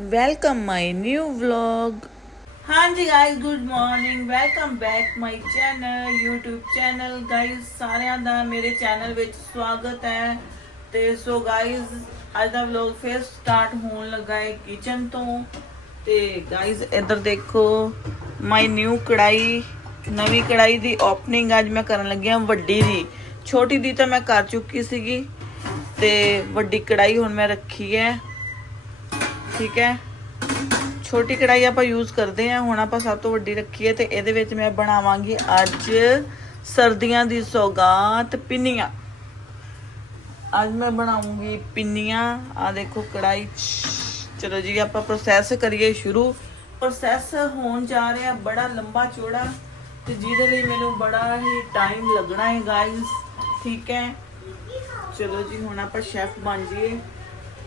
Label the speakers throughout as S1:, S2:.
S1: Welcome my new vlog. ਹਾਂਜੀ guys good morning welcome back my channel YouTube channel guys ਸਾਰਿਆਂ ਦਾ ਮੇਰੇ channel ਵਿੱਚ ਸਵਾਗਤ ਹੈ। ਤੇ ਸੋ ਗਾਇਸ ਅੱਜ ਦਾ ਵਲੌਗ ਫਿਰ ਸਟਾਰਟ ਹੋਣ ਲੱਗਾ ਹੈ ਕਿਚਨ ਤੋਂ। ਤੇ ਗਾਇਸ ਇੱਧਰ ਦੇਖੋ ਮਾਈ ਨਿਊ ਕੜਾਈ, ਨਵੀਂ ਕੜਾਈ ਦੀ ਓਪਨਿੰਗ ਅੱਜ ਮੈਂ ਕਰਨ ਲੱਗੀ ਹਾਂ ਵੱਡੀ ਦੀ। ਛੋਟੀ ਦੀ ਤਾਂ ਮੈਂ ਕਰ ਚੁੱਕੀ ਸੀਗੀ। ਤੇ ਵੱਡੀ ਕੜਾਈ ਹੁਣ ਮੈਂ ਰੱਖੀ ਹੈ। ਠੀਕ ਹੈ। ਛੋਟੀ ਕੜਾਈ ਆਪਾਂ ਯੂਜ਼ ਕਰਦੇ ਆ ਹੁਣ ਆਪਾਂ ਸਭ ਤੋਂ ਵੱਡੀ ਰੱਖੀ ਹੈ ਤੇ ਇਹਦੇ ਵਿੱਚ ਮੈਂ ਬਣਾਵਾਂਗੀ ਅੱਜ ਸਰਦੀਆਂ ਦੀ ਸੌਗਾਤ ਪਿੰਨੀਆਂ। ਅੱਜ ਮੈਂ ਬਣਾਉਂਗੀ ਪਿੰਨੀਆਂ। ਆ ਦੇਖੋ ਕੜਾਈ ਚਲੋ ਜੀ, ਆਪਾਂ ਪ੍ਰੋਸੈਸ ਕਰੀਏ ਸ਼ੁਰੂ। ਪ੍ਰੋਸੈਸ ਹੋਣ ਜਾ ਰਿਹਾ ਬੜਾ ਲੰਬਾ ਚੌੜਾ ਤੇ ਜਿਹਦੇ ਲਈ ਮੈਨੂੰ ਬੜਾ ਹੀ ਟਾਈਮ ਲੱਗਣਾ ਹੈ ਗਾਇਸ ਠੀਕ ਹੈ। ਚਲੋ ਜੀ, ਹੁਣ ਆਪਾਂ ਸ਼ੈਫ ਬਣ ਜਾਈਏ।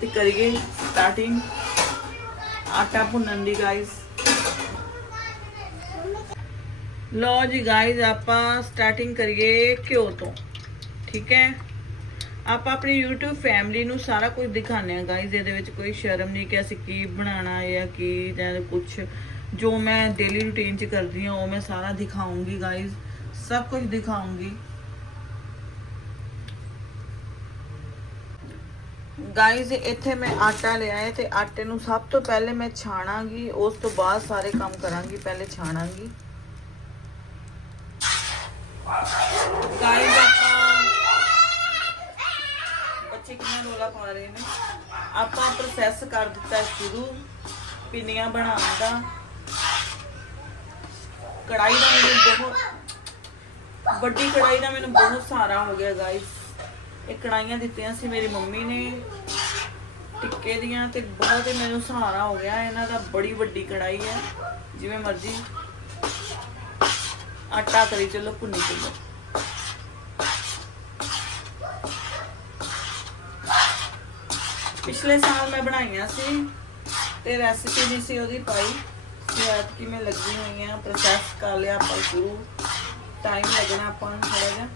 S1: ਤੇ ਕਰੀਏ ਸਟਾਰਟਿੰਗ ਆਟਾ ਭੁੰਨਣ ਦੀ ਗਾਇਸ ਲੋ ਜੀ ਗਾਇਸ ਆਪਾਂ ਸਟਾਰਟਿੰਗ ਕਰੀਏ ਘਿਓ ਤੋਂ, ਠੀਕ ਹੈ? ਆਪਾਂ ਆਪਣੀ YouTube ਫੈਮਿਲੀ ਨੂੰ ਸਾਰਾ ਕੁਝ ਦਿਖਾਉਂਦੇ ਆ ਗਾਇਸ ਇਹਦੇ ਵਿੱਚ ਕੋਈ ਸ਼ਰਮ ਨਹੀਂ ਕਿ ਅਸੀਂ ਕੀ ਬਣਾਉਣਾ ਹੈ ਜਾਂ ਕੀ ਜਾਂ ਕੁਝ ਜੋ ਮੈਂ ਡੇਲੀ ਰੂਟੀਨ ਚ ਕਰਦੀ ਹਾਂ, ਉਹ ਮੈਂ ਸਾਰਾ ਦਿਖਾਉਂਗੀ ਗਾਇਸ ਸਭ ਕੁਝ ਦਿਖਾਉਂਗੀ। ਗਾਇਜ਼ ਇੱਥੇ ਮੈਂ ਆਟਾ ਲਿਆ ਹੈ ਤੇ ਆਟੇ ਨੂੰ ਸਭ ਤੋਂ ਪਹਿਲੇ ਮੈਂ ਛਾਣਾਂਗੀ, ਉਸ ਤੋਂ ਬਾਅਦ ਸਾਰੇ ਕੰਮ ਕਰਾਂਗੀ, ਪਹਿਲੇ ਛਾਣਾਂਗੀ। ਗਾਇਜ਼ ਆਪਾਂ ਬੱਚੇ ਕਿੰਨਾ ਰੋਲਾ ਪਾ ਰਹੇ ਨੇ? ਆਪਾਂ ਪ੍ਰੋਸੈਸ ਕਰ ਦਿੱਤਾ ਸ਼ੁਰੂ, ਪਿੰਨੀਆਂ ਬਣਾਉਣ ਦਾ। ਕੜਾਈ ਦਾ ਮੈਨੂੰ ਬਹੁਤ ਵੱਡੀ ਕੜਾਈ ਦਾ ਮੈਨੂੰ ਬਹੁਤ ਸਹਾਰਾ ਹੋ ਗਿਆ ਗਾਇਜ਼ ਇਹ ਕੜਾਈਆਂ ਦਿੱਤੀਆਂ ਸੀ ਮੇਰੀ ਮੰਮੀ ਨੇ, ਟਿੱਕੇ ਦੀਆਂ ਤੇ ਬਹੁਤ ਹੀ ਮੈਨੂੰ ਸਹਾਰਾ ਹੋ ਗਿਆ। ਇਹਨਾਂ ਦਾ ਬੜੀ ਵੱਡੀ ਕੜਾਈ ਹੈ, ਜਿਵੇਂ ਮਰਜ਼ੀ। ਆਟਾ ਕਰੀ ਚਲੋ, ਭੁੰਨੀ ਚਲੋ। ਪਿਛਲੇ ਸਾਲ ਮੈਂ ਬਣਾਈਆਂ ਸੀ ਤੇ ਰੈਸਿਪੀ ਨਹੀਂ ਸੀ ਉਹਦੀ ਪਾਈ। ਤੇ ਐਤਕੀ ਮੈਂ ਲੱਗੀ ਹੋਈ ਆ ਪ੍ਰੋਸੈਸ ਕਰ ਲਿਆ ਆਪਾਂ ਸ਼ੁਰੂ। ਟਾਈਮ ਲੱਗਣਾ ਆਪਾਂ ਨੂੰ ਥੋੜਾ ਜਿਹਾ।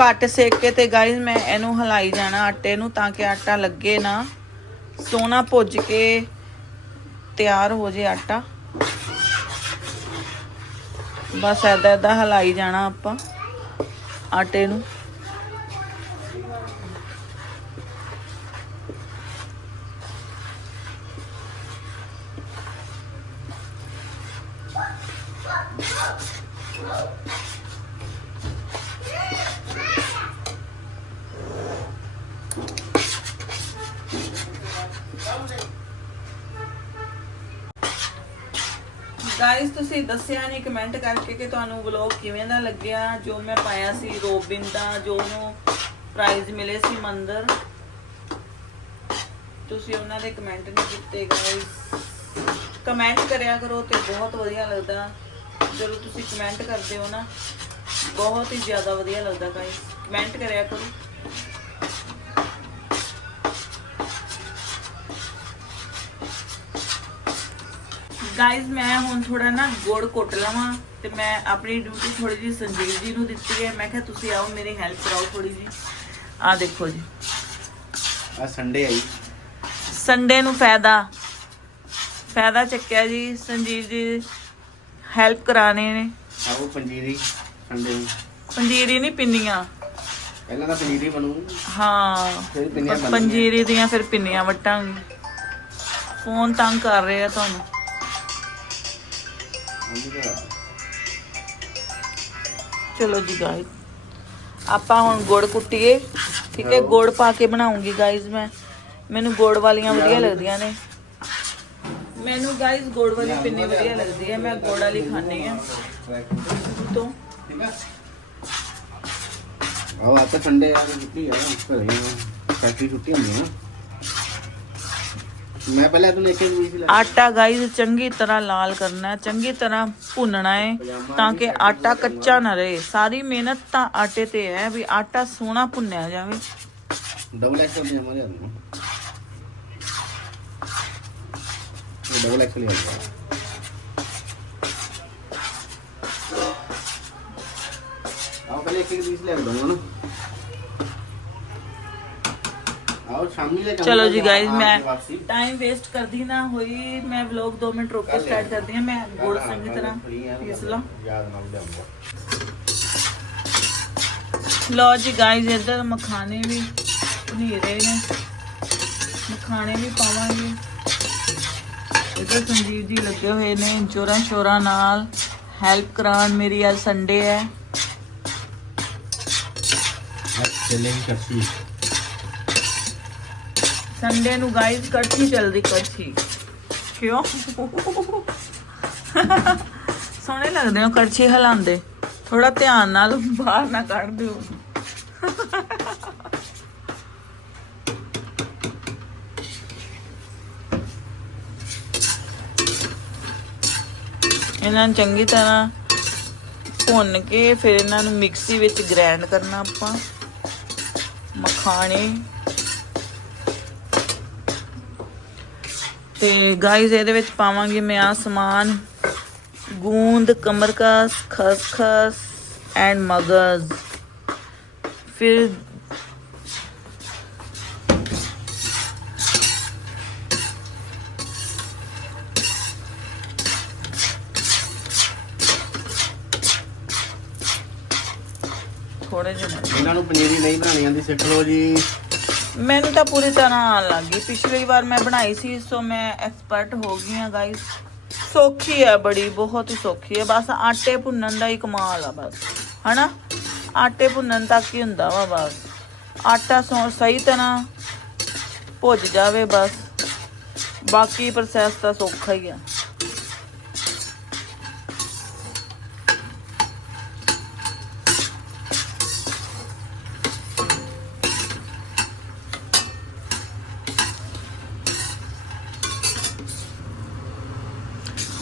S1: ਘੱਟ ਸੇਕ ਕੇ ਤੇ ਗਾਇਸ ਮੈਂ ਇਹਨੂੰ ਹਲਾਈ ਜਾਣਾ ਆਟੇ ਨੂੰ ਤਾਂ ਕਿ ਆਟਾ ਲੱਗੇ ਨਾ। ਸੋਨਾ ਭੁੱਜ ਕੇ ਤਿਆਰ ਹੋ ਜੇ ਆਟਾ। ਬਸ ਐਦਾ ਐਦਾ ਹਲਾਈ ਜਾਣਾ ਆਪਾਂ ਆਟੇ ਨੂੰ। ਗਾਇਸ ਤੁਸੀਂ ਦੱਸਿਆ ਨਹੀਂ ਕਮੈਂਟ ਕਰਕੇ ਕਿ ਤੁਹਾਨੂੰ ਵਲੌਗ ਕਿਵੇਂ ਦਾ ਲੱਗਿਆ, ਜੋ ਮੈਂ ਪਾਇਆ ਸੀ ਰੋਬਿਨ ਦਾ, ਜੋ ਉਹਨੂੰ ਪ੍ਰਾਈਜ਼ ਮਿਲੇ ਸੀ ਮੰਦਰ। ਤੁਸੀਂ ਉਹਨਾਂ ਦੇ ਕਮੈਂਟ ਨਹੀਂ ਕੀਤੇ ਗਾਇਸ ਕਮੈਂਟ ਕਰਿਆ ਕਰੋ ਤੇ ਬਹੁਤ ਵਧੀਆ ਲੱਗਦਾ। ਜਦੋਂ ਤੁਸੀਂ ਕਮੈਂਟ ਕਰਦੇ ਹੋ ਨਾ, ਬਹੁਤ ਹੀ ਜ਼ਿਆਦਾ ਵਧੀਆ ਲੱਗਦਾ ਗਾਇਸ ਕਮੈਂਟ ਕਰਿਆ ਕਰੋ। ਗਾਇਜ਼ ਮੈਂ ਹੁਣ ਥੋੜਾ ਨਾ ਗੁੜ ਕੁੱਟ ਲਵਾਂ ਤੇ ਮੈਂ ਆਪਣੀ ਡਿਊਟੀ ਥੋੜੀ ਜੀ ਸੰਜੀਵ ਜੀ ਨੂੰ ਦਿੱਤੀ ਹੈ। ਮੈਂ ਕਿਹਾ ਤੁਸੀਂ ਆਓ ਮੇਰੀ ਹੈਲਪ ਕਰਾਓ ਥੋੜੀ ਜੀ ਆ ਦੇਖੋ ਜੀ।
S2: ਆ ਸੰਡੇ ਆਈ।
S1: ਸੰਡੇ ਨੂੰ ਫਾਇਦਾ ਫਾਇਦਾ ਚੱਕਿਆ ਜੀ। ਸੰਜੀਵ ਜੀ ਹੈਲਪ ਕਰਾਣੇ ਨੇ।
S2: ਆਓ ਪੰਜੀਰੀ ਸੰਡੇ ਨੂੰ।
S1: ਪੰਜੀਰੀ ਨਹੀਂ ਪਿੰਨੀਆਂ।
S2: ਪਹਿਲਾਂ ਤਾਂ ਪੰਜੀਰੀ ਬਣੂ।
S1: ਹਾਂ
S2: ਫਿਰ ਪਿੰਨੀਆਂ ਬਣਨੀਆਂ।
S1: ਪੰਜੀਰੀ ਦੀਆਂ ਫਿਰ ਪਿੰਨੀਆਂ ਵਟਾਂਗੇ। ਫੋਨ ਤੰਗ ਕਰ ਰਹੇ ਆ ਤੁਹਾਨੂੰ। ਚਲੋ ਜੀ ਗਾਇਸ ਆਪਾਂ ਹੁਣ ਗੁੜ ਕੁੱਟੀਏ। ਠੀਕ ਹੈ ਗੁੜ ਪਾ ਕੇ ਬਣਾਉਂਗੀ ਗਾਇਸ ਮੈਂ। ਮੈਨੂੰ ਗੁੜ ਵਾਲੀਆਂ ਵਧੀਆ ਲੱਗਦੀਆਂ ਨੇ। ਮੈਨੂੰ ਗਾਇਸ ਗੁੜ ਵਾਲੀ ਪਿੰਨੀ ਵਧੀਆ ਲੱਗਦੀ ਹੈ ਮੈਂ ਗੁੜ ਵਾਲੀ ਖਾਣੀ ਆ ਤੋਂ?
S2: ਆਓ ਆ ਤਾਂ ਸੰਡੇ ਆ ਛੁੱਟੀ ਆ ਫੈਕਟਰੀ ਛੁੱਟੀ ਹੁੰਦੀ ਨਾ। ਮੈਂ ਪਹਿਲਾਂ ਤੁਹਾਨੂੰ ਇੱਕ ਵੀ ਸੀ ਲਾ
S1: ਆਟਾ ਗਾਇਸ ਚੰਗੀ ਤਰ੍ਹਾਂ ਲਾਲ ਕਰਨਾ ਹੈ ਚੰਗੀ ਤਰ੍ਹਾਂ ਭੁੰਨਣਾ ਹੈ ਤਾਂ ਕਿ ਆਟਾ ਕੱਚਾ ਨਾ ਰਹੇ। ਸਾਰੀ ਮਿਹਨਤ ਤਾਂ ਆਟੇ ਤੇ ਹੈ ਵੀ ਆਟਾ ਸੋਹਣਾ ਭੁੰਨਿਆ ਜਾਵੇ।
S2: ਡਬਲ ਐਕਸਲ ਪਜਾਮਾ ਲਿਆ ਦੂੰ ਇਹ ਡਬਲ ਐਕਸਲ ਲਿਆ ਦੂੰ ਆਓ ਪਹਿਲੇ ਇੱਕ ਇੱਕ ਪੀਸ ਲੈ ਕੇ ਦਊਂਗਾ ਨਾ। ਆਓ ਸ਼ਾਮੀ ਲੈ ਕੇ
S1: ਚਲੋ ਜੀ ਗਾਇਜ਼ ਮੈਂ। ਟਾਈਮ ਵੇਸਟ ਕਰਦੀ ਨਾ ਹੋਈ ਮੈਂ ਵਲੌਗ 2 ਮਿੰਟ ਰੁਕ ਕੇ। ਸਟਾਰਟ ਕਰਦੀ ਹਾਂ ਮੈਂ ਗੁੜ
S2: ਹਾਂ,
S1: ਚੰਗੀ ਤਰ੍ਹਾਂ ਪੀਸ ਲਾਂ
S2: ਯਾਦ ਨਾਲ ਲਿਆਉਂਗਾ
S1: ਲੋ ਜੀ ਗਾਇਜ਼ ਇੱਧਰ ਮਖਾਣੇ ਵੀ ਭੁਨੀਰੇ ਨੇ। ਮਖਾਣੇ ਵੀ ਪਾਵਾਂਗੇ। ਇੱਧਰ ਸੰਜੀਵ ਜੀ ਲੱਗੇ ਹੋਏ ਨੇ ਜੋਰਾਂ ਸ਼ੋਰਾਂ ਨਾਲ। ਹੈਲਪ ਕਰਾਉਣ ਮੇਰੀ ਅੱਜ ਸੰਡੇ ਹੈ।
S2: ਚੱਲੇ ਵੀ ਕਰਤੀ
S1: ਸੰਡੇ ਨੂੰ ਗਾਇਜ਼ ਕੜਛੀ ਚੱਲਦੀ, ਕੜਛੀ। ਕਿਉਂ? ਸੋਹਣੇ ਲੱਗਦੇ ਹੋ ਕੜਛੀ ਹਿਲਾਉਂਦੇ। ਥੋੜਾ ਧਿਆਨ ਨਾਲ ਬਾਹਰ ਨਾ ਕੱਢ ਦਿਓ। ਇਹਨਾਂ ਨੂੰ ਚੰਗੀ ਤਰ੍ਹਾਂ ਭੁੰਨ ਕੇ ਫਿਰ ਇਹਨਾਂ ਨੂੰ ਮਿਕਸੀ ਵਿੱਚ ਗ੍ਰਾਈਂਡ ਕਰਨਾ ਆਪਾਂ। ਮਖਾਣੇ। ਤੇ ਗਾਈਜ਼ ਇਹਦੇ ਵਿੱਚ ਪਾਵਾਂਗੇ ਮੈਂ ਆ ਸਮਾਨ। ਗੂੰਦ, ਕਮਰਕਸ, ਖਸਖਸ ਐਂਡ ਮਗਜ਼। ਫਿਰ ਥੋੜੇ ਜਿਹੇ
S2: ਇਹਨਾਂ ਨੂੰ ਪਨੀਰੀ ਨਹੀਂ ਬਣਾਉਣੀ ਆਂਦੀ ਸਿੱਖ ਲਓ ਜੀ।
S1: ਮੈਨੂੰ ਤਾਂ ਪੂਰੀ ਤਰ੍ਹਾਂ ਆਉਣ ਲੱਗ ਗਈ। ਪਿਛਲੀ ਵਾਰ ਮੈਂ ਬਣਾਈ ਸੀ, ਸੋ ਮੈਂ ਐਕਸਪਰਟ ਹੋ ਗਈ ਹਾਂ ਗਾਇਸ ਸੌਖੀ ਹੈ ਬੜੀ, ਬਹੁਤ ਹੀ ਸੌਖੀ ਹੈ। ਬਸ ਆਟੇ ਭੁੰਨਣ ਦਾ ਹੀ ਕਮਾਲ ਆ ਬਸ, ਹਨਾ? ਆਟੇ ਭੁੰਨਣ ਤੱਕ ਹੀ ਹੁੰਦਾ ਵਾ ਬਸ। ਆਟਾ ਸੌ ਸਹੀ ਤਰ੍ਹਾਂ ਭੁੱਜ ਜਾਵੇ ਬਸ। ਬਾਕੀ ਪ੍ਰੋਸੈਸ ਤਾਂ ਸੌਖਾ ਹੀ ਆ।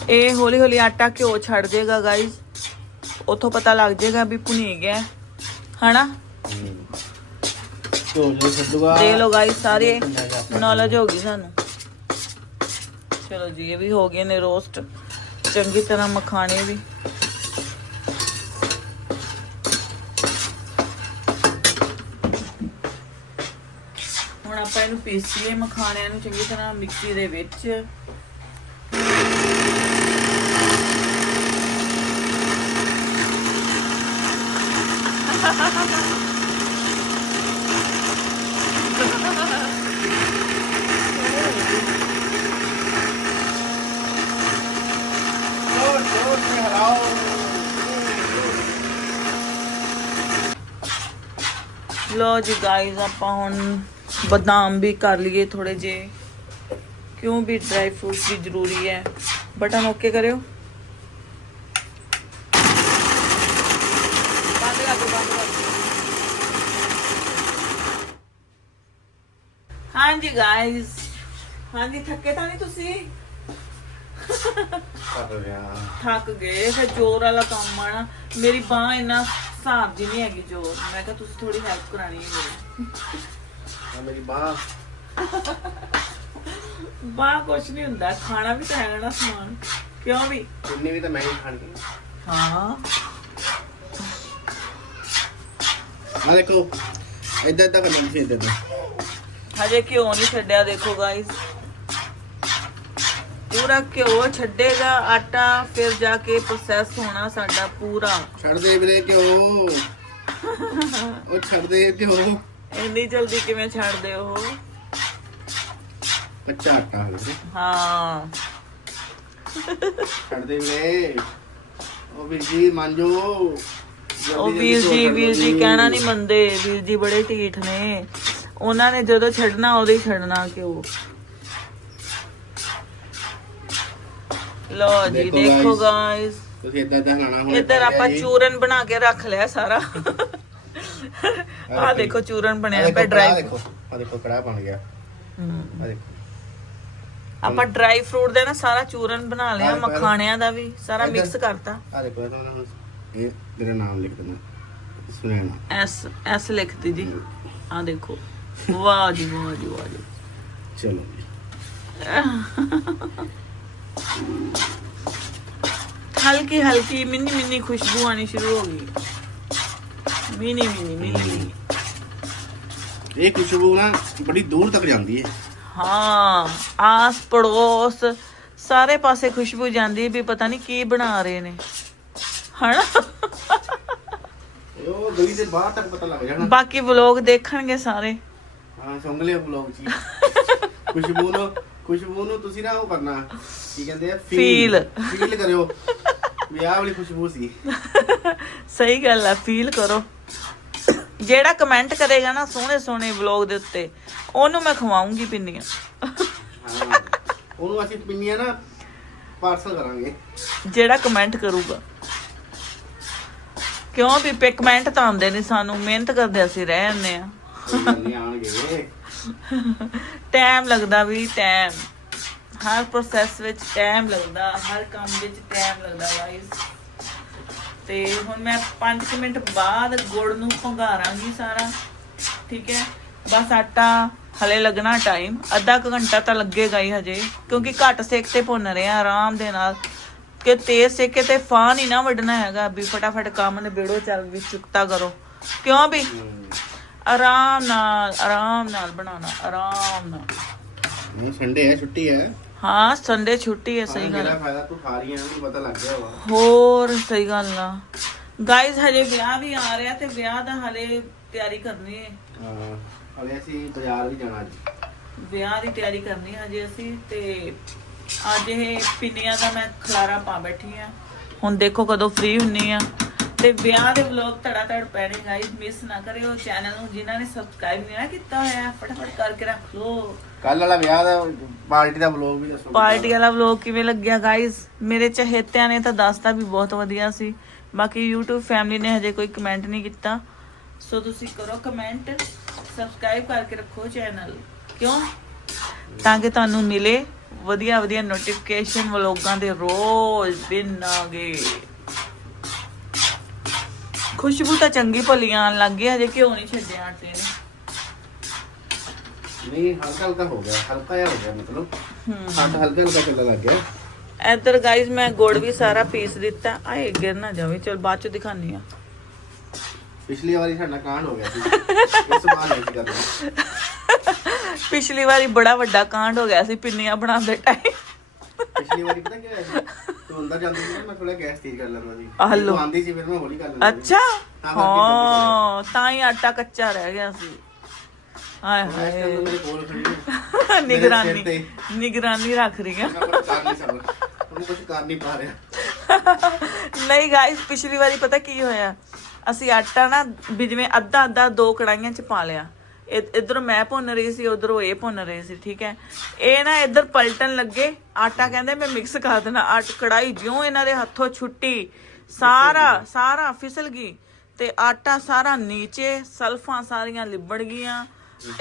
S1: ਇਹ ਹੌਲੀ ਹੌਲੀ ਆਟਾ ਘਿਓ ਛੱਡ ਦੇਗਾ ਗਾਇਸ ਉਥੋਂ ਪਤਾ ਲੱਗ ਜਾਏਗਾ ਵੀ ਭੁਨੀ ਗਿਆ ਹਨਾ?
S2: ਤੋ ਜੋ ਛੱਡੂਗਾ
S1: ਦੇਖ ਲਓ ਗਾਇਸ ਸਾਰੇ ਨੌਲੇਜ ਹੋ। ਗਈ ਸਾਨੂੰ। ਚਲੋ ਜੀ ਇਹ ਵੀ ਹੋ ਗਏ ਨੇ ਰੋਸਟ ਚੰਗੀ ਤਰ੍ਹਾਂ ਮਖਾਣੇ ਵੀ। ਹੁਣ ਆਪਾਂ ਇਹਨੂੰ ਪੀਸੀਏ ਮਖਾਣਿਆਂ ਨੂੰ ਚੰਗੀ ਤਰ੍ਹਾਂ ਮਿਕਸੀ ਦੇ ਵਿੱਚ
S2: ਜੋਰ ਜੋਰ ਸੇ ਹਲਾਓ
S1: ਲੋ ਜੀ ਗਾਇਜ਼ ਆਪਾਂ ਹੁਣ ਬਦਾਮ ਵੀ ਕਰ ਲਈਏ ਥੋੜੇ ਜੇ ਕਿਉਂ ਵੀ ਡਰਾਈ ਫਰੂਟਸ ਵੀ ਜ਼ਰੂਰੀ ਹੈ ਬਟਨ ਓਕੇ ਕਰਿਓ ਬੰਦ ਕਰ ਦਿਓ ਹਾਂਜੀ ਗਾਇਜ਼ ਹਾਂਜੀ ਥੱਕੇ ਤਾਂ ਨਹੀਂ ਤੁਸੀਂ? ਥੱਕ ਗਏ ਫਿਰ ਜ਼ੋਰ ਵਾਲਾ ਕੰਮ ਆ ਨਾ। ਮੇਰੀ ਬਾਹ ਇੰਨਾ ਹਿਸਾਬ ਦੀ ਨਹੀਂ ਹੈਗੀ ਜ਼ੋਰ। ਮੈਂ ਕਿਹਾ ਤੁਸੀਂ ਥੋੜੀ ਹੈਲਪ ਕਰਾਣੀ ਹੈ ਮੇਰੀ।
S2: ਆ ਮੇਰੀ ਬਾਹ।
S1: ਬਾਹ ਕੁਛ ਨਹੀਂ ਹੁੰਦਾ ਖਾਣਾ ਵੀ ਤਾਂ ਹੈਗਾ ਨਾ ਸਮਾਨ। ਕਿਉਂ ਵੀ?
S2: ਇੰਨੀ ਵੀ ਤਾਂ ਮੈਂ ਹੀ ਖਾਣੀ
S1: ਹਾਂ।
S2: ਆ ਦੇਖੋ ਇਦਾਂ ਇਦਾਂ ਕਰਨਾ ਸੀ ਇਦਾਂ
S1: ਹਜੇ ਘਿਓ ਨਹੀਂ ਛੱਡਿਆ ਦੇਖੋ ਗਾਇਸ ਪੂਰਾ ਘਿਓ ਛੱਡੇਗਾ ਆਟਾ ਫਿਰ ਜਾ ਕੇ ਪ੍ਰੋਸੈਸ ਹੋਣਾ ਸਾਡਾ ਪੂਰਾ
S2: ਛੱਡ ਦੇ ਵੀਰੇ ਕਿਉਂ ਉਹ ਛੱਡ ਦੇ ਕਿਉਂ
S1: ਇੰਨੀ ਜਲਦੀ ਕਿਵੇਂ ਛੱਡਦੇ ਹੋ
S2: ਕੱਚਾ ਆਟਾ ਹੈ ਵੀਰੇ।
S1: ਹਾਂ
S2: ਛੱਡ ਦੇ ਵੀਰੇ ਉਹ ਵੀਰ ਜੀ ਮੰਨ ਜੋ
S1: ਉਹ ਵੀਰ ਜੀ ਵੀਰ ਜੀ ਕਹਿਣਾ ਨਹੀਂ। ਮੰਨਦੇ ਵੀਰ ਜੀ ਬੜੇ ਢੀਠ ਨੇ। ਉਹਨਾਂ ਨੇ ਜਦੋਂ ਛੱਡਣਾ ਉਦੋਂ ਹੀ ਛੱਡਣਾ ਘਿਓ ਲੋ ਜੀ
S2: ਦੇਖੋ।
S1: ਗਾਇਸ
S2: ਤੁਸੀਂ ਇਦਾਂ ਇਦਾਂ ਹਲਾਣਾ ਹੁਣ
S1: ਇੱਧਰ ਆਪਾਂ ਚੂਰਨ ਬਣਾ ਕੇ ਰੱਖ ਲਿਆ ਸਾਰਾ। ਆ
S2: ਦੇਖੋ।
S1: ਚੂਰਨ ਬਣਿਆ ਪਿਆ ਡਰਾਈ
S2: ਦੇਖੋ। ਆ ਦੇਖੋ ਕੜਾ ਬਣ ਗਿਆ। ਆ ਦੇਖੋ।
S1: ਆਪਾਂ ਡਰਾਈ ਫਰੂਟ ਦਾ ਨਾ ਸਾਰਾ ਚੂਰਨ ਬਣਾ ਲਿਆ ਮਖਾਣਿਆਂ ਦਾ ਵੀ ਸਾਰਾ। ਮਿਕਸ ਕਰਤਾ।
S2: ਆ ਦੇਖੋ ਇਹ ਤਾਂ ਉਹਨਾਂ ਨੂੰ ਇਹ ਮੇਰਾ ਨਾਮ ਲਿਖ ਦੇਣਾ ਸੁਣਿਆ
S1: ਐਸ ਐਸ ਲਿਖਤੀ ਜੀ। ਆ ਦੇਖੋ। ਵਾਹ ਜੀ ਵਾਹ ਜੀ ਵਾਹ ਜੀ।
S2: ਚਲੋ ਜੀ।
S1: ਹਲਕੀ ਹਲਕੀ ਮਿੰਨੀ ਮਿੰਨੀ ਖੁਸ਼ਬੂ ਆਣੀ ਸ਼ੁਰੂ ਹੋ ਗਈ। ਮਿਨੀ ਮਿਨੀ ਮਿਨੀ
S2: ਇਹ ਖੁਸ਼ਬੂ ਨਾ ਬੜੀ ਦੂਰ ਤੱਕ ਜਾਂਦੀ ਹੈ
S1: ਹਾਂ ਆਸ ਪੜੋਸ ਸਾਰੇ ਪਾਸੇ ਖੁਸ਼ਬੂ ਜਾਂਦੀ ਵੀ ਪਤਾ ਨਹੀਂ ਕੀ ਬਣਾ ਰਹੇ ਨੇ। ਹਨਾ?
S2: ਇਹ ਉਹ ਗਲੀ ਦੇ ਬਾਹਰ ਤੱਕ ਪਤਾ ਲੱਗ ਜਾਣਾ।
S1: ਬਾਕੀ ਵਲੋਗ ਦੇਖਣਗੇ ਸਾਰੇ।
S2: ਹਾਂ ਸੁੰਘ ਲਿਆ ਬਲੌਗ ਜੀ। ਖੁਸ਼ਬੂ ਨੂੰ ਖੁਸ਼ਬੂ ਨੂੰ ਤੁਸੀਂ ਨਾ ਉਹ ਕਰਨਾ ਕੀ ਕਹਿੰਦੇ ਆ?
S1: Feel.
S2: ਫੀਲ ਕਰਿਓ। ਵੀ ਆਹ ਵਾਲੀ ਖੁਸ਼ਬੂ ਸੀ।
S1: ਸਹੀ ਗੱਲ ਆ ਫੀਲ ਕਰੋ। ਜਿਹੜਾ ਕਮੈਂਟ ਕਰੇਗਾ ਨਾ ਸੋਹਣੇ ਸੋਹਣੇ ਵਲੋਗ ਦੇ ਉੱਤੇ ਉਹਨੂੰ ਮੈਂ ਖਵਾਉਂਗੀ ਪਿੰਨੀਆਂ।
S2: ਉਹਨੂੰ ਅਸੀਂ ਪਿੰਨੀਆਂ ਨਾ ਪਾਰਸਲ ਕਰਾਂਗੇ।
S1: ਜਿਹੜਾ ਕਮੈਂਟ ਕਰੂਗਾ। ਕਿਉਂ? ਵੀ ਪੇ ਕਮੈਂਟ ਤਾਂ ਆਉਂਦੇ ਨਹੀਂ ਸਾਨੂੰ। ਮਿਹਨਤ ਕਰਦੇ ਅਸੀਂ ਰਹਿ ਜਾਂਦੇ ਆ
S2: ਨਹੀਂ ਆਣਗੇ
S1: ਟਾਈਮ ਲੱਗਦਾ ਵੀ ਟਾਈਮ ਹਰ ਪ੍ਰੋਸੈਸ ਵਿੱਚ ਟਾਈਮ ਲੱਗਦਾ ਹਰ ਕੰਮ ਵਿੱਚ ਟਾਈਮ ਲੱਗਦਾ ਗਾਇਸ ਤੇ ਹੁਣ ਮੈਂ 5 ਮਿੰਟ ਬਾਅਦ ਗੁੜ ਨੂੰ ਭੰਗਾਰਾਂਗੀ ਸਾਰਾ। ਠੀਕ ਹੈ? ਬਸ ਆਟਾ ਹਲੇ ਲੱਗਣਾ ਟਾਈਮ ਅੱਧਾ ਕੁ ਘੰਟਾ ਤਾਂ ਲੱਗੇਗਾ ਹੀ ਹਜੇ ਕਿਉਂਕਿ ਘੱਟ ਸੇਕ ਤੇ ਭੁੰਨ ਰਹੇ ਆ ਆਰਾਮ ਦੇ ਨਾਲ। ਕਿ ਤੇਜ਼ ਸੇਕੇ ਤੇ ਫਾਨ ਹੀ ਨਾ ਵੱਢਣਾ ਹੈਗਾ। ਵੀ ਫਟਾਫਟ ਕੰਮ ਨਿਬੇੜੋ ਚੱਲ ਵੀ ਚੁਕਤਾ ਕਰੋ। ਕਿਉਂ ਵੀ? ਆਰਾਮ ਨਾਲ ਆਰਾਮ ਨਾਲ ਬਣਾਉਣਾ ਆਰਾਮ ਨਾਲ।
S2: ਹੁਣ ਸੰਡੇ ਹੈ ਛੁੱਟੀ ਹੈ।
S1: ਹਾਂ ਸੰਡੇ ਛੁੱਟੀ ਹੈ ਸਹੀ ਗੱਲ।
S2: ਮੇਰਾ
S1: ਆ।
S2: ਫਾਇਦਾ ਤੂੰ ਖਾ ਰਹੀ ਹੈ ਉਹਨੂੰ ਪਤਾ ਲੱਗ ਗਿਆ ਵਾ
S1: ਹੋਰ ਸਹੀ ਗੱਲ ਆ। ਗਾਇਜ਼ ਹਜੇ ਵਿਆਹ ਵੀ ਆ ਰਿਹਾ ਤੇ ਵਿਆਹ ਦਾ ਹਲੇ ਤਿਆਰੀ ਕਰਨੀ ਹੈ।
S2: ਹਾਂ ਹਲੇ ਅਸੀਂ ਬਾਜ਼ਾਰ ਵੀ ਜਾਣਾ ਅੱਜ।
S1: ਵਿਆਹ ਦੀ ਤਿਆਰੀ ਕਰਨੀ ਹੈ ਹਜੇ ਅਸੀਂ ਤੇ ਅੱਜ ਇਹ ਪਿੰਨੀਆਂ ਦਾ ਮੈਂ ਖਲਾਰਾ ਪਾ ਬੈਠੀ ਆ। ਹੁਣ ਦੇਖੋ ਕਦੋਂ ਫ੍ਰੀ ਹੁੰਨੀ ਆ। ਤੇ ਵਿਆਹ ਦੇ ਵਲੌਗ ਧੜਾ ਧੜ ਪੈਣੇ ਗਾਇਜ਼ ਮਿਸ ਨਾ ਕਰਿਓ। ਚੈਨਲ ਨੂੰ ਜਿਨ੍ਹਾਂ ਨੇ ਸਬਸਕ੍ਰਾਈਬ ਨਹੀਂ ਨਾ ਕੀਤਾ ਹੋਇਆ ਫਟਾਫਟ ਕਰਕੇ ਰੱਖ ਲਓ।
S2: ਕੱਲ ਵਾਲਾ ਵਿਆਹ ਦਾ ਪਾਰਟੀ ਦਾ ਵਲੋਗ ਵੀ ਦੱਸੋ।
S1: ਪਾਰਟੀ ਵਾਲਾ ਵਲੌਗ ਕਿਵੇਂ ਲੱਗਿਆ ਗਾਇਜ਼ ਮੇਰੇ ਚਹੇਤਿਆਂ ਨੇ ਤਾਂ ਦੱਸਤਾ ਵੀ ਬਹੁਤ ਵਧੀਆ ਸੀ। ਬਾਕੀ YouTube ਫੈਮਿਲੀ ਨੇ ਹਜੇ ਕੋਈ ਕਮੈਂਟ ਨਹੀਂ ਕੀਤਾ। ਸੋ ਤੁਸੀਂ ਕਰੋ ਕਮੈਂਟ ਸਬਸਕ੍ਰਾਈਬ ਕਰਕੇ ਰੱਖੋ ਚੈਨਲ ਕਿਉਂ? ਤਾਂ ਕਿ ਤੁਹਾਨੂੰ ਮਿਲੇ। ਵਧੀਆ ਵਧੀਆ ਨੋਟੀਫਿਕੇਸ਼ਨ ਵਲੋਗਾਂ ਦੇ ਰੋਜ਼ ਦਿਨ ਆਗੇ ਖੁਸ਼ਬੂ ਤਾਂ ਚੰਗੀ ਭਲੀ ਲੱਗ ਗਈ ਹਜੇ ਕਿਉਂ ਨਹੀਂ ਛੱਡਿਆ ਆਟੇ ਨੇ।
S2: ਨਹੀਂ ਹਲਕਾ ਹਲਕਾ ਹੋ ਗਿਆ ਹਲਕਾ ਜਿਹਾ ਹੋ ਗਿਆ ਮਤਲਬ।
S1: ਹੂੰ।
S2: ਆਟਾ ਹਲਕਾ ਹਲਕਾ ਚੱਲਣ ਲੱਗ ਗਿਆ।
S1: ਇੱਧਰ ਗਾਇਜ਼ ਮੈਂ ਗੁੜ ਵੀ ਸਾਰਾ ਪੀਸ ਦਿੱਤਾ। ਆਏ ਗਿਰ ਨਾ ਜਾਵੇ। ਚਲ ਬਾਅਦ ਚ ਦਿਖਾਨੀ ਆ
S2: ਪਿਛਲੀ ਵਾਰੀ ਸਾਡਾ ਕਾਂਡ ਹੋ ਗਿਆ ਸੀ। ਇਸ ਵਾਰ ਨਹੀਂ ਕਰਨਾ।
S1: ਪਿਛਲੀ ਵਾਰੀ ਬੜਾ ਵੱਡਾ ਕਾਂਡ ਹੋ ਗਿਆ ਸੀ ਪਿੰਨੀਆਂ ਬਣਾਉਂਦੇ ਟਾਈਮ
S2: ਪਿਛਲੀ ਵਾਰੀ ਪਤਾ ਕੀ ਹੋਇਆ ਸੀ? ਤੂੰ ਅੰਦਰ ਜਾਂਦੀ ਸੀ ਨਾ ਮੈਂ ਥੋੜਾ ਗੈਸ ਤੇਜ਼ ਕਰ ਲੈਂਦਾ ਸੀ।
S1: ਆਹ ਲਓ।
S2: ਤੂੰ ਆਂਦੀ ਸੀ ਫਿਰ ਮੈਂ ਹੌਲੀ ਕਰ ਲੈਂਦਾ ਸੀ।
S1: ਅੱਛਾ। ਹਾਂ ਤਾਂ ਹੀ ਆਟਾ ਕੱਚਾ ਰਹਿ ਗਿਆ ਸੀ।
S2: ਇਸ ਟਾਈਮ
S1: ਹਾਏ
S2: ਮੇਰੇ ਕੋਲ ਖੜੀ ਹੈ।
S1: ਨਿਗਰਾਨੀ।
S2: ਤੇ।
S1: ਨਿਗਰਾਨੀ ਰੱਖ ਰਹੀ ਆ
S2: ਮੈਂ ਕੁਝ ਕਰ ਨਹੀਂ ਸਕਦਾ ਉਹਨੂੰ ਕੁਝ ਕਰ ਨਹੀਂ ਪਾ ਰਿਹਾ।
S1: ਨਹੀਂ ਗਾਇਸ ਪਿਛਲੀ ਵਾਰੀ ਪਤਾ ਕੀ ਹੋਇਆ? ਅਸੀਂ ਆਟਾ ਨਾ ਵੀ ਜਿਵੇਂ ਅੱਧਾ ਅੱਧਾ ਦੋ ਕੜਾਈਆਂ ਚ ਪਾ ਲਿਆ। ਇਧਰ ਮੈਂ ਭੁੰਨ ਰਹੀ ਸੀ ਉਧਰੋਂ ਇਹ ਭੁੰਨ ਰਹੇ ਸੀ ਠੀਕ ਹੈ? ਇਹ ਨਾ ਇਧਰ ਪਲਟਣ ਲੱਗੇ ਆਟਾ ਕਹਿੰਦੇ ਮੈਂ ਮਿਕਸ ਕਰ ਦੇਣਾ ਆਟ ਕੜਾਈ ਜਿਉਂ ਇਹਨਾਂ ਦੇ ਹੱਥੋਂ ਛੁੱਟੀ ਸਾਰਾ ਸਾਰਾ ਫਿਸਲ ਗਈ ਤੇ ਆਟਾ ਸਾਰਾ ਨੀਚੇ ਸਲਫਾਂ ਸਾਰੀਆਂ ਲਿਬੜ ਗਈਆਂ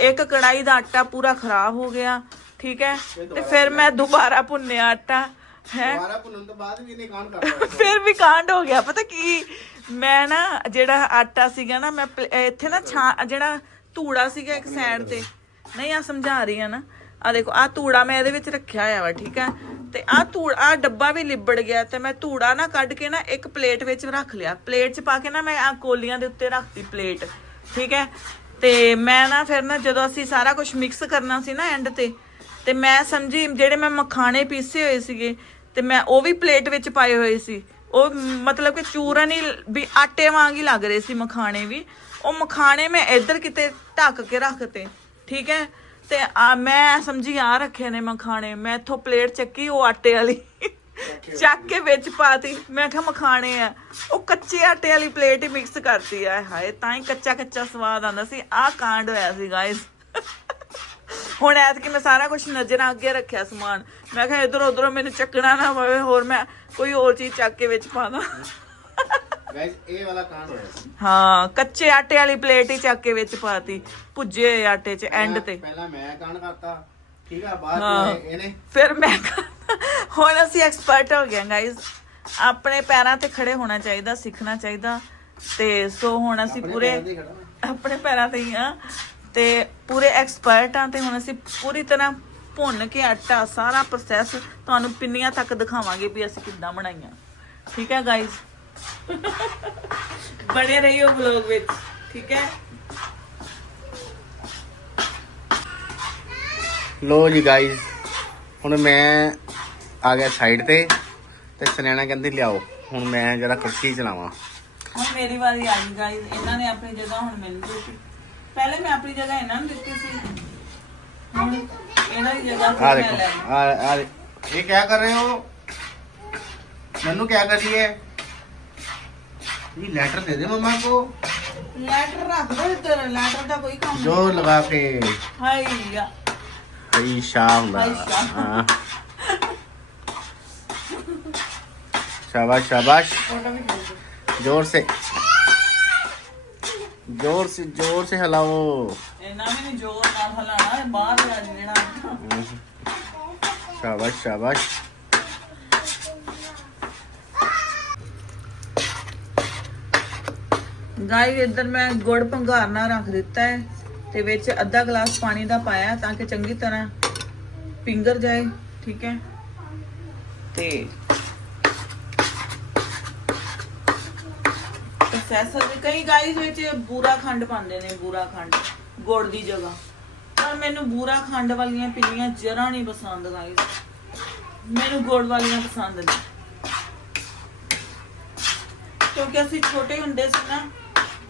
S1: ਇੱਕ ਕੜਾਈ ਦਾ ਆਟਾ ਪੂਰਾ ਖਰਾਬ ਹੋ ਗਿਆ ਠੀਕ ਹੈ? ਤੇ ਫਿਰ ਮੈਂ ਦੁਬਾਰਾ ਭੁੰਨਿਆ ਆਟਾ ਹੈ?
S2: ਦੁਬਾਰਾ ਭੁੰਨਣ ਤੋਂ ਬਾਅਦ ਵੀ ਇਹਨੇ ਕਾਂਡ ਕਰਤਾ
S1: ਫਿਰ ਵੀ ਕਾਂਡ ਹੋ ਗਿਆ ਪਤਾ ਕੀ? ਮੈਂ ਨਾ ਜਿਹੜਾ ਆਟਾ ਸੀਗਾ ਨਾ ਮੈਂ ਇੱਥੇ ਨਾ ਜਿਹੜਾ ਧੂੜਾ ਸੀਗਾ ਇੱਕ ਸਾਈਡ ਤੇ। ਨਹੀਂ ਆ ਸਮਝਾ ਰਹੀ ਆ ਨਾ। ਆ ਦੇਖੋ ਆ ਧੂੜਾ ਮੈਂ ਇਹਦੇ ਵਿੱਚ ਰੱਖਿਆ ਹੋਇਆ ਵਾ, ਠੀਕ ਹੈ? ਤੇ ਆ ਧੂੜ ਆ ਡੱਬਾ ਵੀ ਲਿਬੜ ਗਿਆ ਤੇ ਮੈਂ ਧੂੜਾ ਨਾ ਕੱਢ ਕੇ ਨਾ ਇੱਕ ਪਲੇਟ ਵਿੱਚ ਰੱਖ ਲਿਆ। ਪਲੇਟ 'ਚ ਪਾ ਕੇ ਨਾ ਮੈਂ ਆ ਕੋਲੀਆਂ ਦੇ ਉੱਤੇ ਰੱਖਤੀ ਪਲੇਟ ਠੀਕ ਹੈ? ਤੇ ਮੈਂ ਨਾ ਫਿਰ ਨਾ ਜਦੋਂ ਅਸੀਂ ਸਾਰਾ ਕੁਝ ਮਿਕਸ ਕਰਨਾ ਸੀ ਨਾ ਐਂਡ ਤੇ ਤੇ ਮੈਂ ਸਮਝੀ ਜਿਹੜੇ ਮੈਂ ਮਖਾਣੇ ਪੀਸੇ ਹੋਏ ਸੀਗੇ, ਤੇ ਮੈਂ ਉਹ ਵੀ ਪਲੇਟ ਵਿੱਚ ਪਾਏ ਹੋਏ ਸੀ। ਉਹ ਮਤਲਬ ਕਿ ਚੂਰਨ ਹੀ ਵੀ ਆਟੇ ਵਾਂਗ ਹੀ ਲੱਗ ਰਹੇ ਸੀ ਮਖਾਣੇ ਵੀ। ਉਹ ਮਖਾਣੇ ਮੈਂ ਇੱਧਰ ਕਿਤੇ ਢੱਕ ਕੇ ਰੱਖਤੇ, ਠੀਕ ਹੈ? ਤੇ ਆ ਮੈਂ ਸਮਝੀ ਆ ਰੱਖੇ ਨੇ ਮਖਾਣੇ, ਮੈਂ ਇੱਥੋਂ ਪਲੇਟ ਚੱਕੀ ਉਹ ਆਟੇ ਵਾਲੀ, ਚੱਕ ਕੇ ਵਿੱਚ ਪਾਤੀ, ਮੈਂ ਕਿਹਾ ਮਖਾਣੇ ਆ, ਉਹ ਕੱਚੇ ਆਟੇ ਵਾਲੀ ਪਲੇਟ ਹੀ ਮਿਕਸ ਕਰਤੀ ਆ, ਹਾਏ ਤਾਂ ਹੀ ਕੱਚਾ ਕੱਚਾ ਸਵਾਦ ਆਉਂਦਾ ਸੀ ਆਹ ਕਾਂਡ ਹੋਇਆ ਸੀ ਗਾਇਸ ਹੁਣ ਐਤ ਕਿ ਮੈਂ ਸਾਰਾ ਕੁਝ ਨਜ਼ਰ ਅੱਗੇ ਰੱਖਿਆ ਸਮਾਨ, ਮੈਂ ਕਿਹਾ ਇਧਰ ਉਧਰੋਂ ਮੈਨੂੰ ਚੱਕਣਾ ਨਾ ਪਵੇ, ਹੋਰ ਮੈਂ ਕੋਈ ਹੋਰ ਚੀਜ਼ ਚੱਕ ਕੇ ਵਿੱਚ ਪਾ ਦਾਂ
S2: ਗਾਇਸ ਇਹ ਵਾਲਾ ਕਾਂਡ ਹੋਇਆ ਸੀ?
S1: ਹਾਂ ਕੱਚੇ ਆਟੇ ਵਾਲੀ ਪਲੇਟ ਹੀ ਚੱਕ ਕੇ ਵਿੱਚ ਪਾਤੀ ਭੁੱਜੇ ਹੋਏ ਆਟੇ 'ਚ ਐਂਡ ਤੇ।
S2: ਪਹਿਲਾਂ ਮੈਂ ਕਾਂਡ ਕਰਤਾ? ਠੀਕ ਆ ਬਾਅਦ
S1: ਹਾਂ।
S2: ਵਿੱਚ ਇਹਨੇ
S1: ਫਿਰ ਮੈਂ ਕਰ- ਹੁਣ ਅਸੀਂ ਐਕਸਪਰਟ ਹੋ ਗਏ ਗਾਇਸ ਆਪਣੇ ਪੈਰਾਂ ਤੇ ਖੜੇ ਹੋਣਾ ਚਾਹੀਦਾ ਸਿੱਖਣਾ ਚਾਹੀਦਾ। ਤੇ ਸੋ ਹੁਣ ਅਸੀਂ
S2: ਆਪਣੇ
S1: ਪੂਰੇ
S2: ਪੈਰਾਂ ਤੇ ਹੀ ਖੜਾ ਮੈਂ।
S1: ਆਪਣੇ ਪੈਰਾਂ ਤੇ ਹੀ ਆ। ਤੇ ਪੂਰੇ ਐਕਸਪਰਟ ਆ ਤੇ ਹੁਣ ਅਸੀਂ ਪੂਰੀ ਤਰ੍ਹਾਂ ਭੁੰਨ ਕੇ ਆਟਾ ਸਾਰਾ ਪ੍ਰੋਸੈਸ ਤੁਹਾਨੂੰ ਪਿੰਨੀਆਂ ਤੱਕ ਦਿਖਾਵਾਂਗੇ ਵੀ ਅਸੀਂ ਕਿੱਦਾਂ ਬਣਾਈਆਂ। ਠੀਕ ਹੈ ਗਾਇਸ ਬਣੇ ਰਹੀਓ ਵਲੌਗ ਵਿੱਚ ਠੀਕ ਹੈ?
S2: ਲੋ ਜੀ ਗਾਇਸ ਹੁਣ ਮੈਂ ਆ ਗਿਆ ਸਾਈਡ ਤੇ ਤੇ ਸੁਨੈਣਾ ਕਹਿੰਦੀ ਲਿਆਓ ਹੁਣ ਮੈਂ ਜਰਾ ਕੁਰਸੀ ਚਲਾਵਾਂ
S1: ਹੁਣ ਮੇਰੀ ਵਾਰੀ ਆ ਗਈ ਗਾਇਸ ਇਹਨਾਂ ਨੇ ਆਪਣੀ ਜਗ੍ਹਾ ਹੁਣ ਮਿਲ ਗਈ ਸੀ ਪਹਿਲੇ ਮੈਂ ਆਪਣੀ ਜਗ੍ਹਾ ਇਹਨਾਂ ਨੂੰ ਦਿੱਤੀ ਸੀ। ਹੁਣ ਇਹਨਾਂ ਦੀ ਜਗ੍ਹਾ
S2: ਆ ਕਰ ਰਹੇ ਹੋ? ਮੈਨੂੰ ਕੀ ਕਰ ये लेटर दे दे मम्मा को।
S1: लेटर रख दो इधर लेटर का कोई काम
S2: जो लगा के।
S1: हाय या।
S2: हाई शाम हाँ। शाबाश शाबाश। ज़ोर से। ज़ोर से ज़ोर से हिलाओ।
S1: ज़ोर ना हिलाना बाहर
S2: शाबाश शाबाश।
S1: ਗਾਈ ਇੱਧਰ ਮੈਂ ਗੁੜ ਭੰਗਾਰਨਾ ਰੱਖ ਦਿੱਤਾ ਹੈ ਤੇ ਵਿੱਚ ਅੱਧਾ ਗਲਾਸ ਪਾਣੀ ਦਾ ਪਾਇਆ ਤਾਂ ਕਿ ਚੰਗੀ ਤਰ੍ਹਾਂ ਪਿੰਗਰ ਜਾਏ, ਠੀਕ ਹੈ? ਤੇ ਪ੍ਰੋਸੈਸਰ ਦੇ ਕਈ ਗਾਈਸ ਵਿੱਚ ਬੂਰਾ ਖੰਡ ਪਾਉਂਦੇ ਨੇ, ਬੂਰਾ ਖੰਡ, ਗੁੜ ਦੀ ਜਗ੍ਹਾ। ਪਰ ਮੈਨੂੰ ਬੂਰਾ ਖੰਡ ਵਾਲੀਆਂ ਪਿੰਨੀਆਂ ਜਰਾ ਨਹੀਂ ਪਸੰਦ ਗਾਈਸ ਮੈਨੂੰ ਗੁੜ ਵਾਲੀਆਂ ਪਸੰਦ ਨੇ ਕਿਉਂਕਿ ਅਸੀਂ ਛੋਟੇ ਹੁੰਦੇ ਸੀ ਨਾ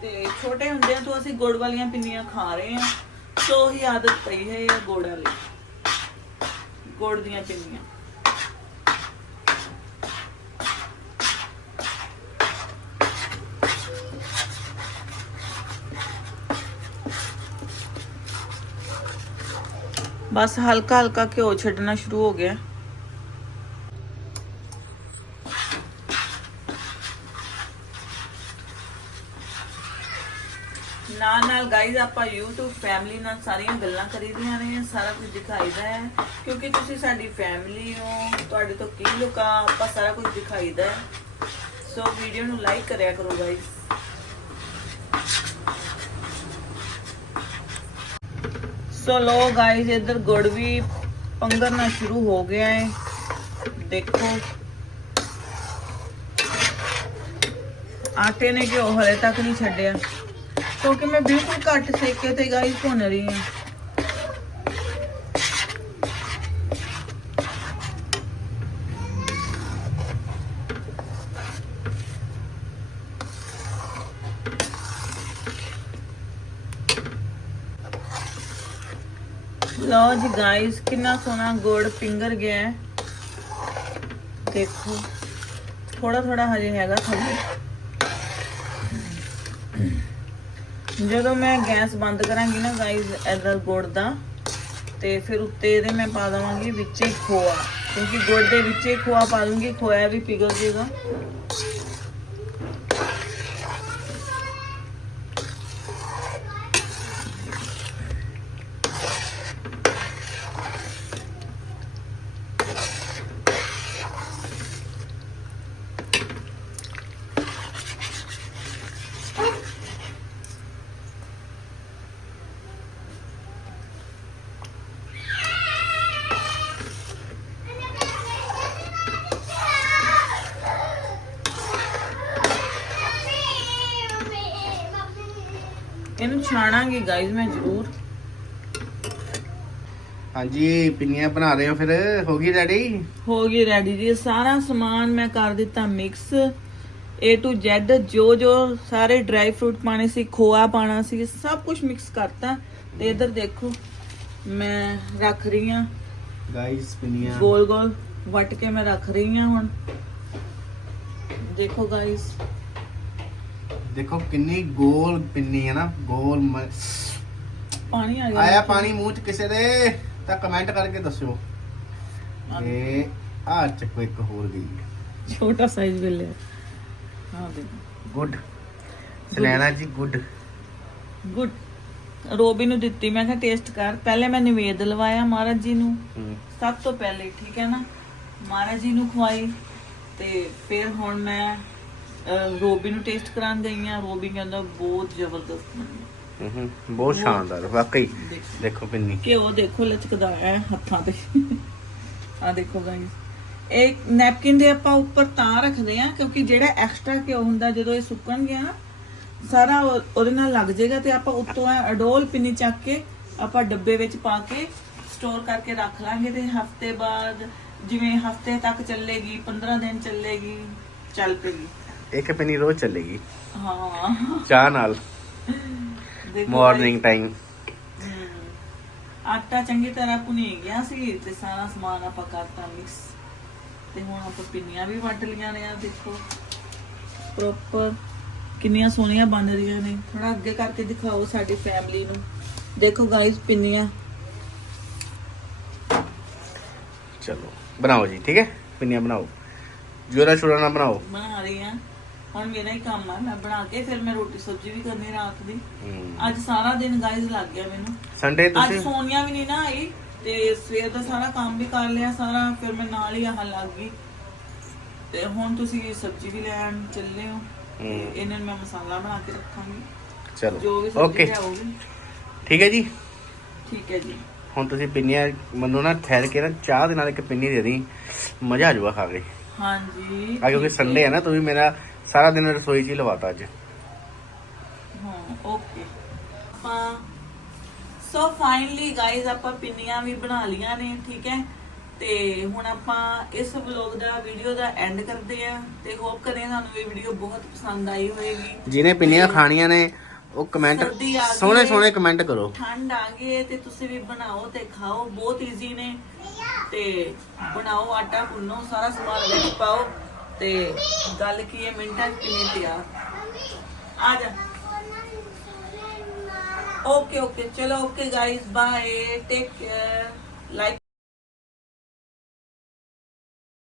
S1: ਤੇ ਛੋਟੇ ਹੁੰਦਿਆਂ ਤੋਂ ਅਸੀਂ ਗੁੜ ਵਾਲੀਆਂ ਪਿੰਨੀਆਂ ਖਾ ਰਹੇ ਹਾਂ। ਸੋ ਹੀ ਆਦਤ ਪਈ ਹੈ ਇਹ ਗੁੜ ਵਾਲੀ। ਗੁੜ ਦੀਆਂ ਪਿੰਨੀਆਂ। ਬਸ ਹਲਕਾ ਹਲਕਾ ਘਿਓ ਛੱਡਣਾ ਸ਼ੁਰੂ ਹੋ ਗਿਆ ਨਾਲ ਨਾਲ ਗਾਈਜ਼ ਆਪਾਂ YouTube ਫੈਮਿਲੀ ਨਾਲ ਸਾਰੀਆਂ ਗੱਲਾਂ ਕਰੀਦੀਆਂ ਨੇ, ਸਾਰਾ ਕੁਝ ਦਿਖਾਈਦਾ ਹੈ। ਕਿਉਂਕਿ ਤੁਸੀਂ ਸਾਡੀ ਫੈਮਿਲੀ ਹੋ, ਤੁਹਾਡੇ ਤੋਂ ਕੀ ਲੁਕਾ ਆਪਾਂ ਸਾਰਾ ਕੁਝ ਦਿਖਾਈਦਾ ਹੈ। ਸੋ ਵੀਡੀਓ ਨੂੰ ਲਾਈਕ ਕਰਿਆ ਕਰੋ ਗਾਈਜ਼ ਸੋ ਲੋ ਗਾਈਜ਼ ਇੱਧਰ ਗੁੜ ਵੀ ਪੰਗਰਨਾ ਸ਼ੁਰੂ ਹੋ ਗਿਆ ਹੈ। ਦੇਖੋ। ਆਟੇ ਨੇ ਘਿਓ ਹਲੇ ਤੱਕ ਨਹੀਂ ਛੱਡਿਆ। ਕਿਉਂਕਿ ਮੈਂ ਬਿਲਕੁਲ ਘੱਟ ਸੇਕੇ ਤੇ ਗਾਈਸ ਭੁੰਨ ਰਹੀ ਹਾਂ ਲਓ ਜੀ ਗਾਈਸ ਕਿੰਨਾ ਸੋਹਣਾ ਗੁੜ ਪਿੰਗਰ ਗਿਆ ਹੈ ਦੇਖੋ ਥੋੜਾ ਥੋੜਾ ਹਜੇ ਹੈਗਾ ਥੱਲੇ ਜਦੋਂ ਮੈਂ ਗੈਸ ਬੰਦ ਕਰਾਂਗੀ ਨਾ ਗਾਈਜ਼ ਐਦਰ ਗੁੜ ਦਾ, ਤੇ ਫਿਰ ਉੱਤੇ ਇਹਦੇ ਮੈਂ ਪਾ ਦਵਾਂਗੀ ਵਿੱਚ ਹੀ ਖੋਆ, ਕਿਉਂਕਿ ਗੁੜ ਦੇ ਵਿੱਚ ਹੀ ਖੋਆ ਪਾ ਦੂੰਗੀ, ਖੋਇਆ ਵੀ ਪਿਘਲ ਜੇਗਾ। ਛਾਣਾਂਗੀ ਗਾਇਜ਼ ਮੈਂ ਜ਼ਰੂਰ।
S2: ਹਾਂਜੀ ਪਿੰਨੀਆਂ ਬਣਾ ਰਹੇ ਹੋ ਫਿਰ? ਹੋ ਗਈ ਰੈਡੀ
S1: ਹੋ ਗਈ ਰੈਡੀ ਜੀ। ਸਾਰਾ ਸਮਾਨ ਮੈਂ ਕਰ ਦਿੱਤਾ ਮਿਕਸ A to Z ਜੋ ਜੋ ਸਾਰੇ ਡਰਾਈ ਫਰੂਟ ਪਾਣੇ ਸੀ ਖੋਆ ਪਾਣਾ ਸੀ ਸਭ ਕੁਝ ਮਿਕਸ ਕਰਤਾ। ਤੇ ਇਧਰ ਦੇਖੋ ਮੈਂ ਰੱਖ ਰਹੀ ਹਾਂ।
S2: ਗਾਇਸ ਪਿੰਨੀਆਂ।
S1: ਗੋਲ ਗੋਲ ਵੱਟ ਕੇ ਮੈਂ ਰੱਖ ਰਹੀ ਹਾਂ ਹੁਣ। ਦੇਖੋ ਗਾਇਸ
S2: ਦੇਖੋ ਕਿੰਨੀ ਗੋਲ ਪਿੰਨੀ ਹੈ ਨਾ ਗੋਲ ਮ-
S1: ਪਾਣੀ ਆ ਗਿਆ।
S2: ਆਇਆ ਪਾਣੀ ਮੂੰਹ ਚ ਕਿਸੇ ਦੇ ਤਾਂ ਕਮੈਂਟ ਕਰਕੇ ਦੱਸਿਓ। ਇਹ ਆ ਚੱਕੋ ਇੱਕ ਹੋਰ ਗਈ।
S1: ਛੋਟਾ ਸਾਈਜ਼ ਵੀ ਲਿਆ ਹਾਂ
S2: ਗੁੱਡ ਸਲੈਣਾ ਜੀ ਗੁੱਡ
S1: ਗੁੱਡ ਰੋਬੀ ਨੂੰ ਦਿੱਤੀ। ਮੈਂ ਕਿਹਾ ਟੇਸਟ ਕਰ। ਪਹਿਲੇ ਮੈਂ ਨਿਵੇਦ ਲਵਾਇਆ ਮਹਾਰਾਜ ਜੀ ਨੂੰ। ਸਭ ਤੋਂ ਪਹਿਲੇ ਠੀਕ ਹੈ ਨਾ? ਮਹਾਰਾਜ ਜੀ ਨੂੰ ਖਵਾਈ। ਤੇ ਫਿਰ ਹੁਣ ਮੈਂ ਰੋਬੀ ਨੂੰ ਟੇਸਟ ਕਰਾਉਣ ਗਈ ਆ ਰੋਬੀ ਕਹਿੰਦਾ ਬਹੁਤ ਜ਼ਬਰਦਸਤ ਬਣੀ
S2: ਹੂੰ ਬਹੁਤ ਸ਼ਾਨਦਾਰ ਵਾਕਈ।
S1: ਦੇਖੋ।
S2: ਪਿੰਨੀ
S1: ਘਿਓ ਦੇਖੋ ਲਚਕਦਾ ਹੈ ਹੱਥਾਂ ਤੇ। ਆ ਦੇਖੋ ਗਾਇਸ। ਇਹ ਨੈਪਕਿਨ ਦੇ ਆਪਾਂ ਉੱਪਰ ਤਾਂ ਰੱਖਦੇ ਆ ਕਿਉਂਕਿ ਜਿਹੜਾ ਐਕਸਟਰਾ ਘਿਓ ਹੁੰਦਾ ਜਦੋਂ ਇਹ ਸੁੱਕਣ ਗਿਆ ਸਾਰਾ ਉਹ- ਉਹਦੇ ਨਾਲ ਲੱਗ ਜਾਏਗਾ ਤੇ ਆਪਾਂ ਉੱਤੋਂ ਅਡੋਲ ਪਿੰਨੀ ਚੱਕ ਕੇ ਆਪਾਂ ਡੱਬੇ ਵਿੱਚ ਪਾ ਕੇ ਸਟੋਰ ਕਰਕੇ ਰੱਖ ਲਾਂਗੇ ਤੇ ਹਫ਼ਤੇ ਬਾਅਦ ਜਿਵੇਂ ਹਫ਼ਤੇ ਤੱਕ ਚੱਲੇਗੀ 15 ਦਿਨ ਚੱਲੇਗੀ ਚੱਲ ਪੇਗੀ
S2: ਇੱਕ ਪਿੰਨੀ ਰੋਜ਼ ਚੱਲੇਗੀ।
S1: ਹਾਂ।
S2: ਚਾਹ ਨਾਲ। ਮਾਰਨਿੰਗ ਟਾਈਮ
S1: ਆਟਾ ਚੰਗੀ ਤਰ੍ਹਾਂ ਭੁਨੀ ਗਿਆ ਸੀ ਤੇ ਸਾਰਾ ਸਮਾਨ ਆਪਾਂ ਕਰਤਾ ਮਿਕਸ ਤੇ ਹੁਣ ਆਪਾਂ ਪਿੰਨੀਆਂ ਵੀ ਵੱਟ ਲੀਆਂ ਨੇ ਆ ਦੇਖੋ। ਪ੍ਰੋਪਰ ਕਿੰਨੀਆਂ ਸੋਹਣੀਆਂ ਬਣ ਰਹੀਆਂ ਨੇ। ਥੋੜਾ ਅੱਗੇ ਕਰਕੇ ਦਿਖਾਓ ਸਾਡੀ ਫੈਮਿਲੀ ਨੂੰ। ਦੇਖੋ ਗਾਇਸ ਪਿੰਨੀਆਂ।
S2: ਚਲੋ ਬਣਾਓ ਜੀ ਠੀਕ ਹੈ? ਪਿੰਨੀਆਂ ਬਣਾਓ। ਜੋਰਾ ਸ਼ੋਰਾ ਨਾ ਬਣਾਓ।
S1: ਬਣਾ ਰਹੀ ਆ ਹੁਣ ਮੇਰਾ ਹੀ ਕੰਮ ਆ ਮੈਂ ਬਣਾ ਕੇ ਫਿਰ ਮੈਂ ਰੋਟੀ ਸਬਜ਼ੀ ਵੀ ਕਰਨੀ ਰਾਤ ਦੀ। ਅੱਜ ਸਾਰਾ ਦਿਨ ਗਾਇਸ ਲੱਗ ਗਿਆ ਮੈਨੂੰ।
S2: ਸੰਡੇ
S1: ਅੱਜ
S2: ਤੁਸੀਂ?
S1: ਸੋਨੀਆ ਵੀ ਨਹੀਂ ਨਾ ਆਈ ਤੇ ਸਵੇਰ ਦਾ ਸਾਰਾ ਕੰਮ ਵੀ ਕਰ ਲਿਆ ਸਾਰਾ ਫਿਰ ਮੈਂ ਨਾਲ ਹੀ ਆਹ ਲੱਗ ਗਈ। ਤੇ ਹੁਣ ਤੁਸੀਂ ਸਬਜ਼ੀ ਵੀ ਲੈਣ ਚੱਲੇ ਹੋ ਤੇ। ਇਹਨਾਂ ਨੂੰ ਮੈਂ ਮਸਾਲਾ ਬਣਾ ਕੇ ਰੱਖਾਂਗੀ। ਜੋ
S2: ਚਲੋ
S1: ਵੀ ਸਬਜ਼ੀ
S2: ਓਕੇ।
S1: ਲਿਆਓਗੇ।
S2: ਠੀਕ ਹੈ ਜੀ?
S1: ਠੀਕ ਹੈ ਜੀ।
S2: ਹੁਣ ਤੁਸੀਂ ਪਿੰਨੀਆਂ ਮੈਨੂੰ ਨਾ ਠਹਿਰ ਕੇ ਨਾ ਚਾਹ ਦੇ ਨਾਲ ਇੱਕ ਪਿੰਨੀ ਦੇ ਦੀ ਮਜ਼ਾ ਆ ਜਾਊਗਾ ਖਾ ਕੇ।
S1: ਹਾਂਜੀ।
S2: ਆ ਕਿਉਂਕਿ ਸੰਡੇ ਹੈ। ਨਾ ਤੂੰ ਵੀ ਮੇਰਾ ਸਾਰਾ ਦਿਨ ਰਸੋਈ 'ਚ ਹੀ ਲਵਾਤਾ ਅੱਜ।
S1: ਹਾਂ ਓਕੇ ਆਪਾਂ ਸੋ ਫਾਈਨਲੀ ਗਾਇਜ਼ ਆਪਾਂ ਪਿੰਨੀਆਂ ਵੀ ਬਣਾ ਲੀਆਂ ਨੇ ਠੀਕ ਹੈ? ਤੇ ਹੁਣ ਆਪਾਂ ਇਸ ਵਲੌਗ ਦਾ ਵੀਡੀਓ ਦਾ ਐਂਡ ਕਰਦੇ ਆ ਤੇ ਹੋਪ ਕਰਦੇ ਤੁਹਾਨੂੰ ਇਹ ਵੀਡੀਓ ਬਹੁਤ ਪਸੰਦ ਆਈ ਹੋਵੇਗੀ
S2: ਜਿਹਨੇ ਪਿੰਨੀਆਂ ਖਾਣੀਆਂ ਨੇ ਉਹ ਕਮੈਂਟ ਸੋਹਣੇ। ਸੋਹਣੇ ਕਮੈਂਟ ਕਰੋ।
S1: ਠੰਡ ਆ ਗਈ ਹੈ ਤੇ ਤੁਸੀਂ ਵੀ ਬਣਾਓ ਤੇ ਖਾਓ ਬਹੁਤ ਈਜ਼ੀ ਨੇ। ਤੇ ਬਣਾਓ ਆਟਾ ਭੁੰਨੋ ਸਾਰਾ ਸਮਾਨ ਵਿੱਚ ਪਾਓ। ਤੇ ਗੱਲ ਕੀ ਹੈ? ਮਿੰਟਾਂ 'ਚ ਕਿੰਨੀ ਤਿਆਰ? ਆ ਜਾ। ਓਕੇ ਓਕੇ ਚਲੋ okay guys bye take care like